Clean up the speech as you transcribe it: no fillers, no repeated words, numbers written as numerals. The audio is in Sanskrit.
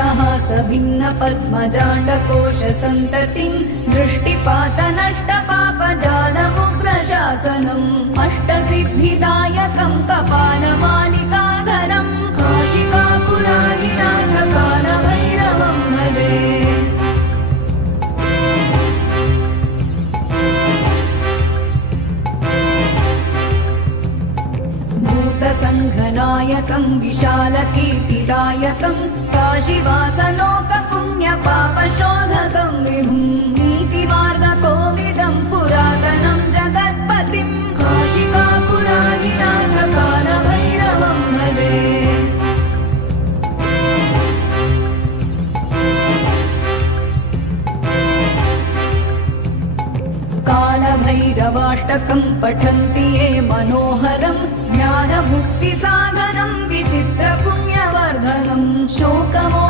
मन्दहासभिन्न पद्मजाण्डकोशसन्ततिं दृष्टिपातनष्टपापजालमुग्रशासनम् अष्टसिद्धिदायकं कपालमालिकाधरं काशिकापुराधिनाथकालभैरवं भजे। भूतसङ्घनायकं विशालकीर्तिदायकं काशीवासलोकपुण्यपापशोधकं विभुं नीतिमार्गकोविदं पुरातनं जगत्पतिं काशिकापुराधिनाथकालभैरवं भजे। कालभैरवाष्टकं पठन्ति ये मनोहरं ज्ञानमुक्तिसाधनं विचित्रपुण्यवर्धनं शोकमो